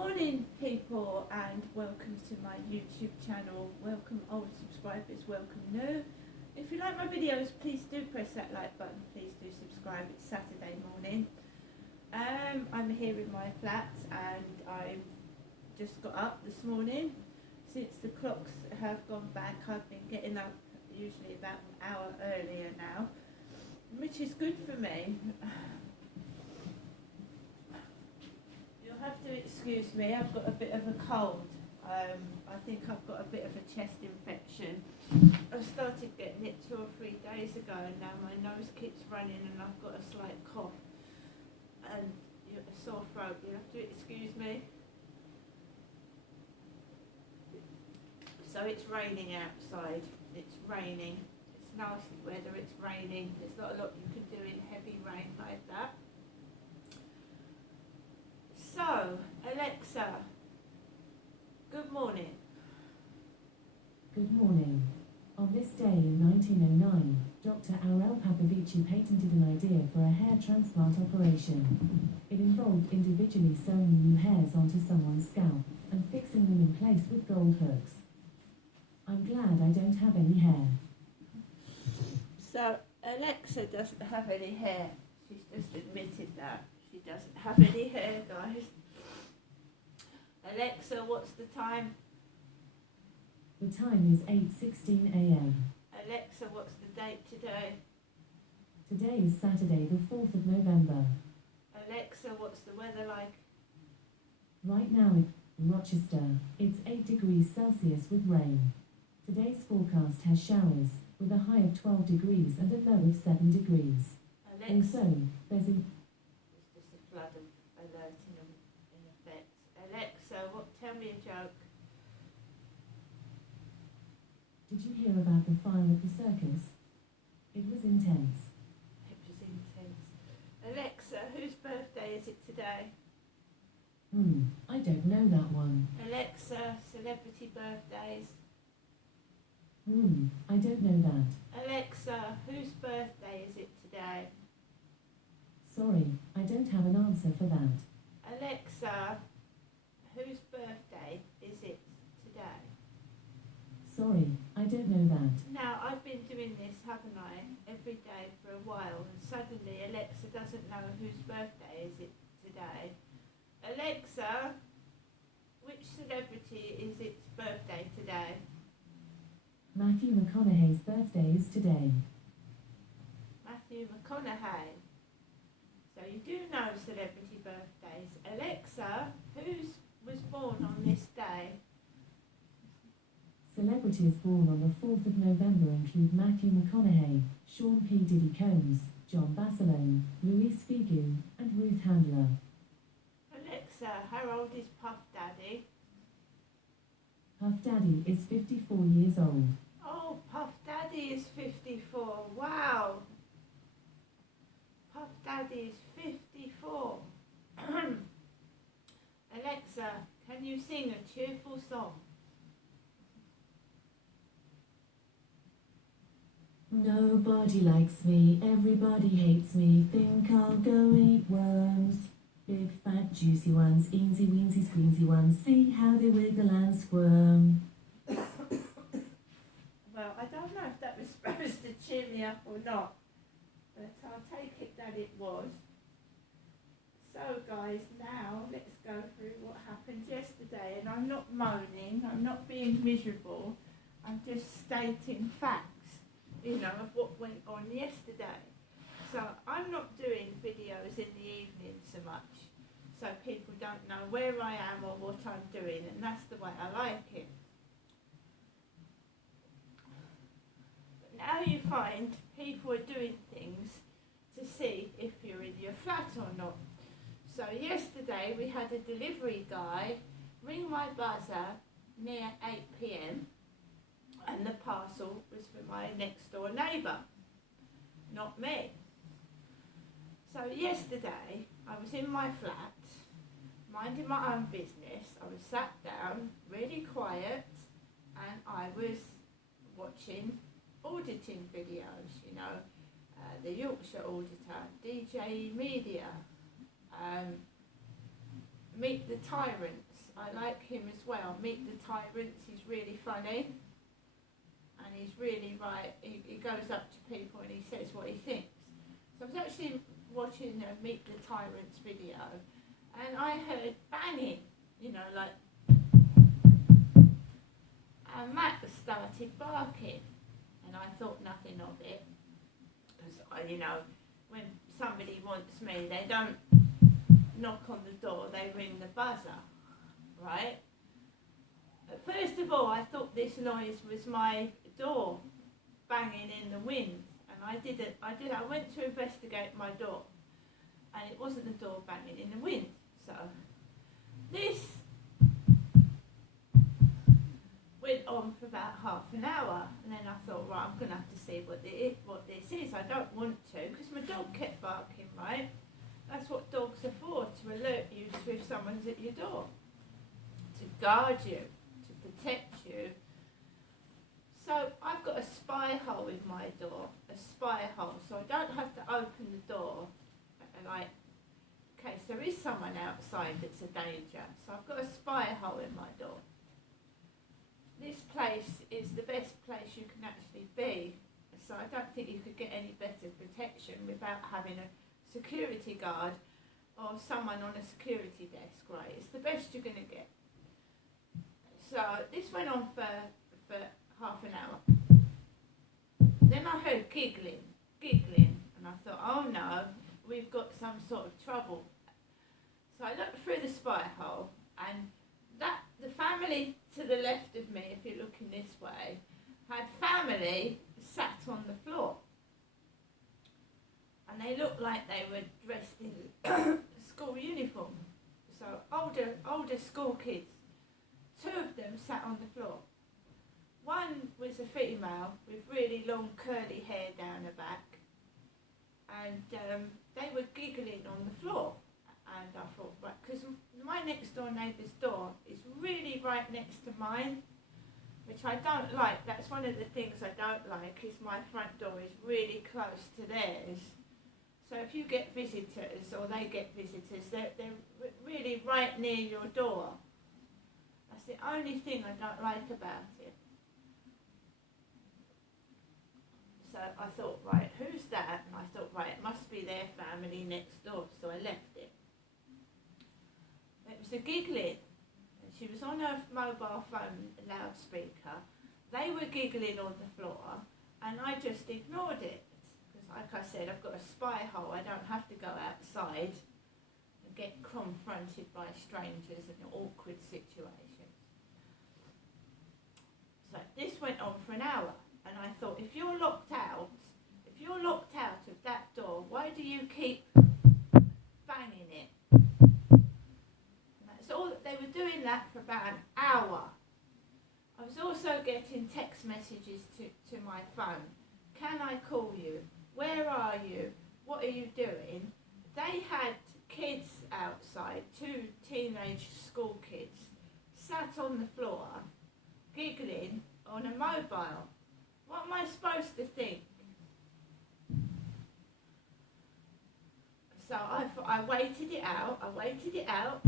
morning, people, and welcome to my YouTube channel. Welcome old subscribers, welcome new. If you like my videos, please do press that like button. Please do subscribe. It's Saturday morning. I'm here in my flat and I've just got up this morning. Since the clocks have gone back, I've been getting up usually about an hour earlier now, which is good for me. You'll have to excuse me, I've got a bit of a cold. I think I've got a bit of a chest infection. I started getting it 2 or 3 days ago and now my nose keeps running and I've got a slight cough and a sore throat. You'll have to excuse me. So it's raining outside. It's raining. It's nasty weather, it's raining. There's not a lot you can do in heavy rain like that. So, Alexa, good morning. Good morning. On this day in 1909, Dr. Aurel Papavici patented an idea for a hair transplant operation. It involved individually sewing new hairs onto someone's scalp and fixing them in place with gold hooks. I'm glad I don't have any hair. So, Alexa doesn't have any hair. She's just admitted that. She doesn't have any hair, guys. Alexa, what's the time? The time is 8:16 a.m. Alexa, what's the date today? Today is Saturday the 4th of November. Alexa, what's the weather like? Right now in Rochester, it's 8 degrees Celsius with rain. Today's forecast has showers, with a high of 12 degrees and a low of 7 degrees. Alexa, Also, there's a it's just a flood alert in effect. Alexa, tell me a joke. Did you hear about the fire at the circus? It was intense. It was intense. Alexa, whose birthday is it today? I don't know that one. Alexa, celebrity birthdays. I don't know that. Alexa, whose birthday is it today? Sorry, I don't have an answer for that. Alexa, whose birthday is it today? Sorry, I don't know that. Now, I've been doing this, haven't I, every day for a while, and suddenly Alexa doesn't know whose birthday is it today. Alexa, which celebrity is its birthday today? Matthew McConaughey's birthday is today. Matthew McConaughey. So you do know celebrity birthdays. Alexa, who was born on this day? Celebrities born on the 4th of November include Matthew McConaughey, Sean P. Diddy Combs, John Basilone, Luis Figu, and Ruth Handler. Alexa, how old is Puff Daddy? Puff Daddy is 54 years old. Oh, Puff Daddy is 54. Wow. Puff Daddy is 54. Alexa, can you sing a cheerful song? Nobody likes me, everybody hates me, think I'll go eat worms. Big fat juicy ones, eensy weensy squeensy ones, see how they wiggle and squirm. Well, I don't know if that was supposed to cheer me up or not, but I'll take it that it was. So guys, now let's go through what happened yesterday, and I'm not moaning, I'm not being miserable, I'm just stating facts, of what went on yesterday. So I'm not doing videos in the evening so much, so people don't know where I am or what I'm doing, and that's the way I like it. But now you find people are doing thing to see if you're in your flat or not. So yesterday we had a delivery guy ring my buzzer near 8 p.m. and the parcel was for my next door neighbour, not me. So yesterday I was in my flat, minding my own business. I was sat down, really quiet, and I was watching auditing videos, the Yorkshire Auditor, DJ Media, Meet the Tyrants, I like him as well. Meet the Tyrants, he's really funny. And he's really right. He goes up to people and he says what he thinks. So I was actually watching a Meet the Tyrants video and I heard banging, you know, like, and Matt started barking and I thought nothing of it. Because, you know, when somebody wants me, they don't knock on the door, they ring the buzzer, right? First of all, I thought this noise was my door banging in the wind, and I went to investigate my door, and it wasn't the door banging in the wind. So this went on for about half an hour, and then I thought, right, I'm going to have to see what this is. I don't want to, because my dog kept barking, right? That's what dogs are for, to alert you to if someone's at your door, to guard you, to protect you. So I've got a spy hole in my door, a spy hole, so I don't have to open the door and in case there is someone outside that's a danger. So I've got a spy hole in my door. This place is the best place you can actually be, so I don't think you could get any better protection without having a security guard or someone on a security desk, right? It's the best you're going to get. So this went on for half an hour. Then I heard giggling, and I thought, oh no, we've got some sort of trouble. So I looked through the spy hole, and the family to the left of me, if you're looking this way, had family sat on the floor. And they looked like they were dressed in school uniform. So older school kids. Two of them sat on the floor. One was a female with really long curly hair down her back. And they were giggling on the floor. And I thought, right, because my next door neighbour's door is really right next to mine, which I don't like. That's one of the things I don't like, is my front door is really close to theirs. So if you get visitors, or they get visitors, they're really right near your door. That's the only thing I don't like about it. So I thought, right, who's that? And I thought, right, it must be their family next door. So I left it. It was a giggling. And she was on her mobile phone loudspeaker. They were giggling on the floor, and I just ignored it. Like I said, I've got a spy hole. I don't have to go outside and get confronted by strangers in awkward situations. So this went on for an hour, and I thought, if you're locked out of that door, why do you keep banging it? And that's all. They were doing that for about an hour. I was also getting text messages to my phone. Can I call you? Where are you? What are you doing? They had kids outside, two teenage school kids, sat on the floor, giggling on a mobile. What am I supposed to think? So I waited it out.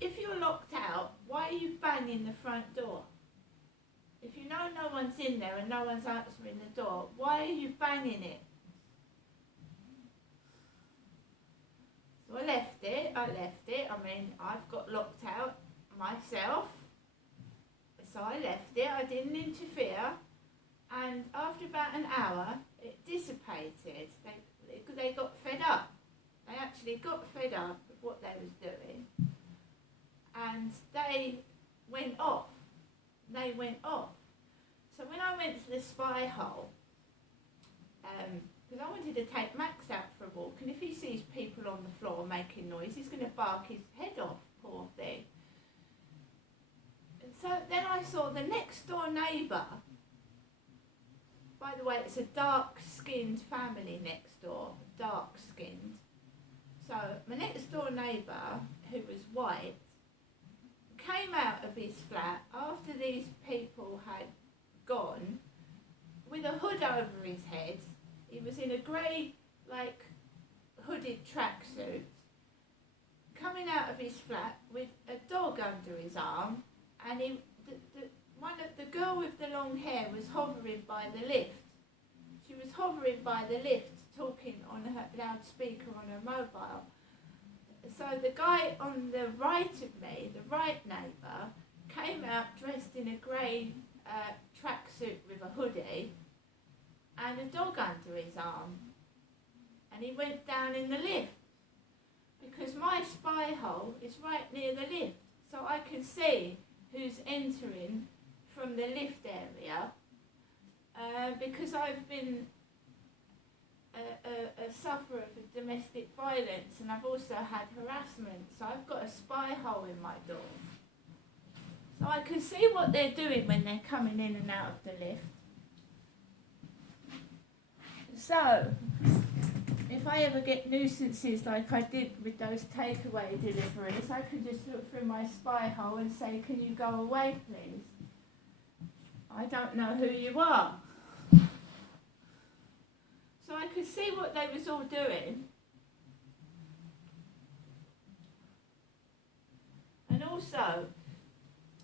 If you're locked out, why are you banging the front door? If you know no one's in there and no one's answering the door, why are you banging it? So I left it. I mean, I've got locked out myself. So I left it. I didn't interfere. And after about an hour, it dissipated. They got fed up. They actually got fed up with what they was doing. And they went off. So when I went to the spy hole, because I wanted to take Max out for a walk, and if he sees people on the floor making noise, he's going to bark his head off, poor thing. And so then I saw the next door neighbour. By the way, it's a dark-skinned family next door, dark-skinned. So my next door neighbour, who was white, came out of his flat after these people had gone with a hood over his head. He was in a grey, hooded tracksuit. Coming out of his flat with a dog under his arm, and the girl with the long hair was hovering by the lift. She was hovering by the lift, talking on her loudspeaker on her mobile. So the guy on the right of me, the right neighbour, came out dressed in a grey tracksuit with a hoodie and a dog under his arm, and he went down in the lift because my spy hole is right near the lift, so I can see who's entering from the lift area, because I've been a sufferer of domestic violence, and I've also had harassment, so I've got a spy hole in my door. So I can see what they're doing when they're coming in and out of the lift. So, if I ever get nuisances like I did with those takeaway deliveries, I can just look through my spy hole and say, can you go away please? I don't know who you are. So I could see what they was all doing. And also,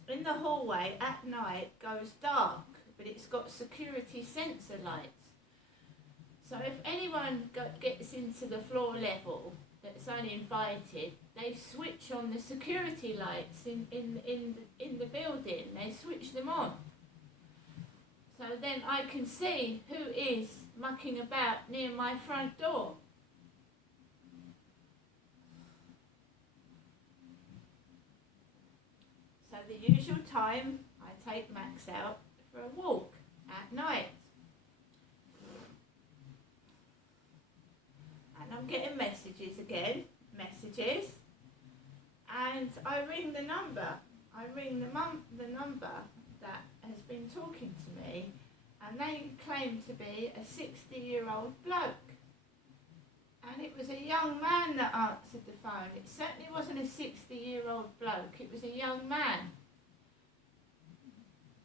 in the hallway at night goes dark, but it's got security sensor lights. So if anyone gets into the floor level that's uninvited, they switch on the security lights in the building. They switch them on. So then I can see who is mucking about near my front door. So the usual time, I take Max out for a walk at night. And I'm getting messages, and I ring the number. I ring the number that has been talking to me, and they claim to be a 60-year-old bloke. And it was a young man that answered the phone. It certainly wasn't a 60-year-old bloke, it was a young man,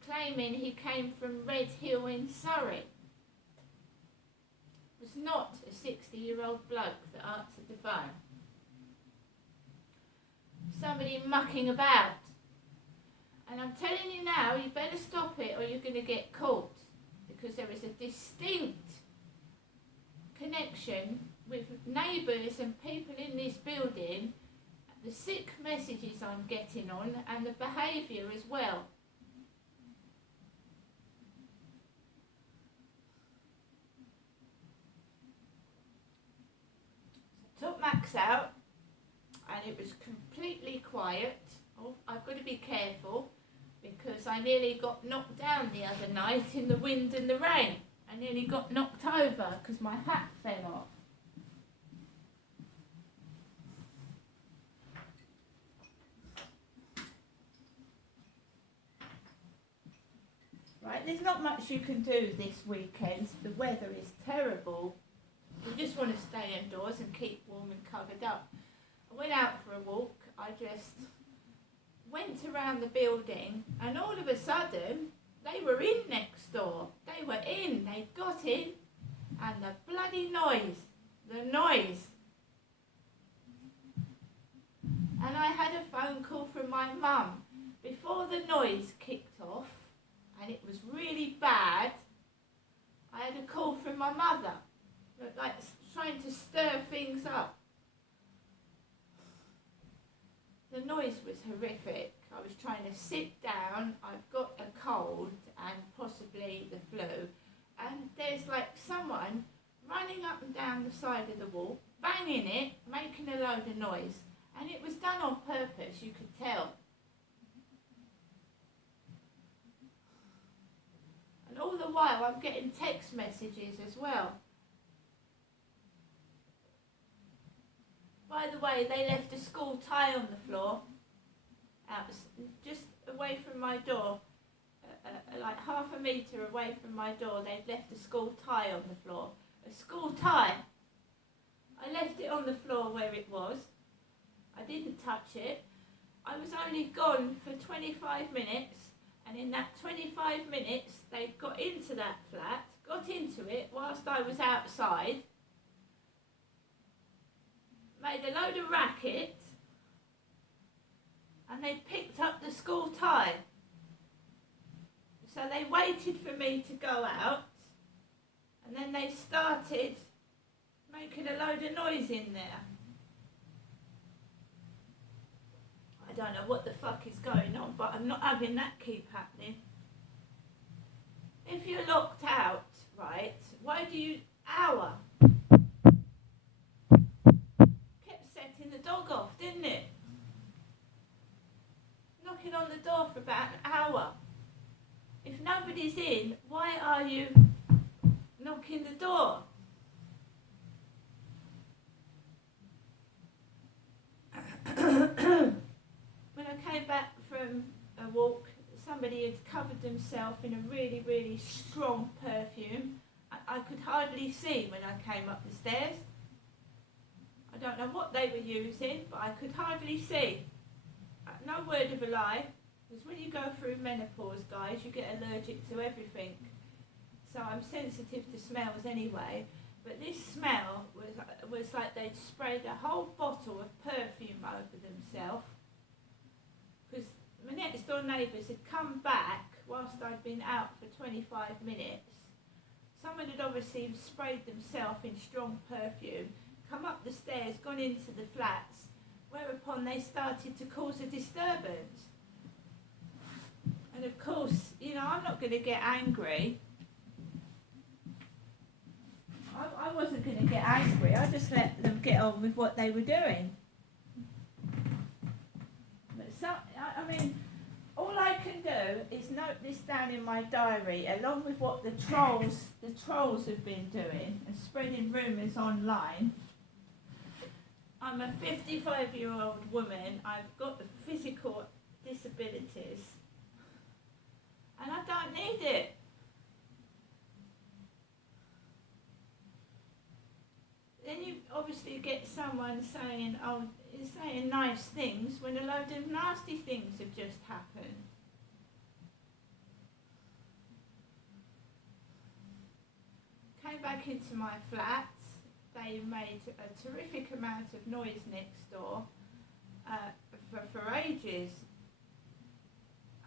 claiming he came from Red Hill in Surrey. It was not a 60-year-old bloke that answered the phone. Somebody mucking about. And I'm telling you now, you better stop it or you're going to get caught, because there is a distinct connection with neighbours and people in this building, the sick messages I'm getting on, and the behaviour as well. So I took Max out, and it was completely quiet. Oh, I've got to be careful, because I nearly got knocked down the other night in the wind and the rain. I nearly got knocked over because my hat fell off. Right, there's not much you can do this weekend. The weather is terrible. You just want to stay indoors and keep warm and covered up. I went out for a walk. I just went around the building, and all of a sudden they were in next door. They were in, they got in, and the bloody noise, and I had a phone call from my mum before the noise kicked off, and it was really bad. I had a call from my mother, like trying to stir things up. The noise was horrific. I was trying to sit down. I've got a cold and possibly the flu. And there's like someone running up and down the side of the wall, banging it, making a load of noise. And it was done on purpose, you could tell. And all the while I'm getting text messages as well. By the way, they left a school tie on the floor, out just away from my door, like half a metre away from my door. They'd left a school tie on the floor. A school tie. I left it on the floor where it was. I didn't touch it. I was only gone for 25 minutes, and in that 25 minutes they got into that flat, got into it whilst I was outside, made a load of racket, and they picked up the school tie. So they waited for me to go out, and then they started making a load of noise in there. I don't know what the fuck is going on, but I'm not having that keep happening. If you're locked out, right, why do you... Hour. Kept setting the dog off, didn't it? Knocking on the door for about an hour. If nobody's in, why are you knocking the door? When I came back from a walk, somebody had covered themselves in a really, really strong perfume. I could hardly see when I came up the stairs. I don't know what they were using, but I could hardly see. No word of a lie, because when you go through menopause, guys, you get allergic to everything. So I'm sensitive to smells anyway. But this smell was like they'd sprayed a whole bottle of perfume over themselves. Because my next door neighbours had come back whilst I'd been out for 25 minutes. Someone had obviously sprayed themselves in strong perfume, come up the stairs, gone into the flats, whereupon they started to cause a disturbance. And of course, you know, I'm not going to get angry. I wasn't going to get angry. I just let them get on with what they were doing. But I mean, all I can do is note this down in my diary, along with what the trolls have been doing and spreading rumours online. I'm a 55-year-old woman. I've got physical disabilities, and I don't need it. Then you obviously get someone saying nice things when a load of nasty things have just happened. Came back into my flat. They made a terrific amount of noise next door for ages.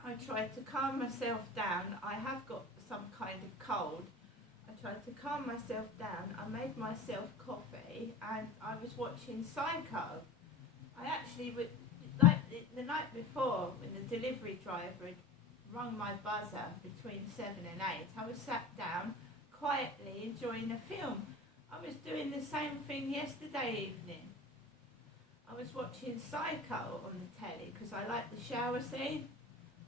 I tried to calm myself down. I have got some kind of cold. I tried to calm myself down. I made myself coffee and I was watching Psycho. I actually, like the night before, when the delivery driver had rung my buzzer between 7 and 8, I was sat down quietly enjoying a film. I was doing the same thing yesterday evening. I was watching Psycho on the telly because I like the shower scene.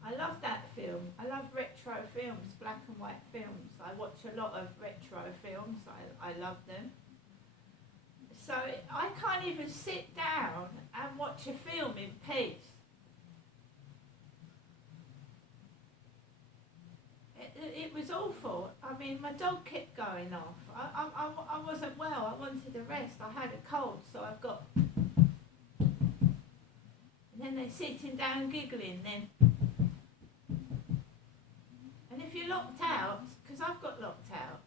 I love that film. I love retro films, black and white films. I watch a lot of retro films. I love them. So I can't even sit down and watch a film in peace. It was awful. I mean, my dog kept going off. I wasn't well. I wanted a rest. I had a cold, so I've got... And then they're sitting down giggling. And if you're locked out, because I've got locked out,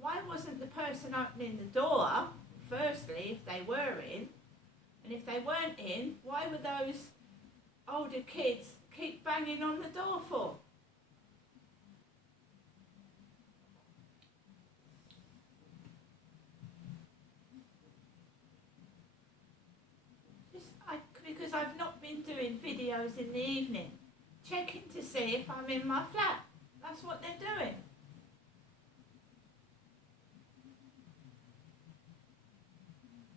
why wasn't the person opening the door, firstly, if they were in? And if they weren't in, why were those older kids keep banging on the door for? Because I've not been doing videos in the evening, checking to see if I'm in my flat. That's what they're doing.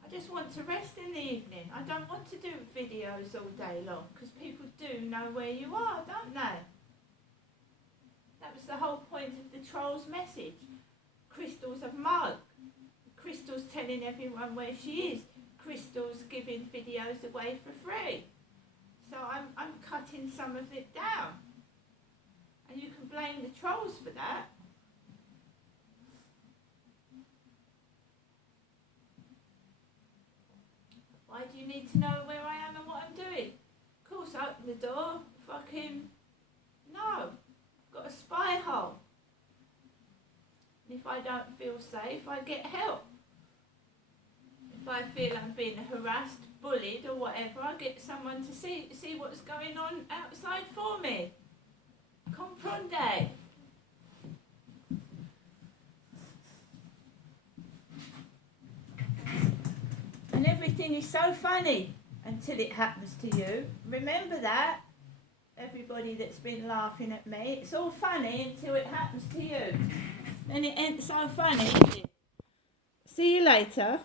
I just want to rest in the evening. I don't want to do videos all day long, because people do know where you are, don't they? That was the whole point of the troll's message. Crystal's a mug. Crystal's telling everyone where she is. Crystal's giving videos away for free. So I'm cutting some of it down. And you can blame the trolls for that. Why do you need to know where I am and what I'm doing? Of course, open the door. Fucking no. I've got a spy hole. And if I don't feel safe, I get help. If I feel I'm being harassed, bullied or whatever, I get someone to see what's going on outside for me. Comprende? And everything is so funny until it happens to you. Remember that? Everybody that's been laughing at me, it's all funny until it happens to you. Then it ain't so funny, is it? See you later.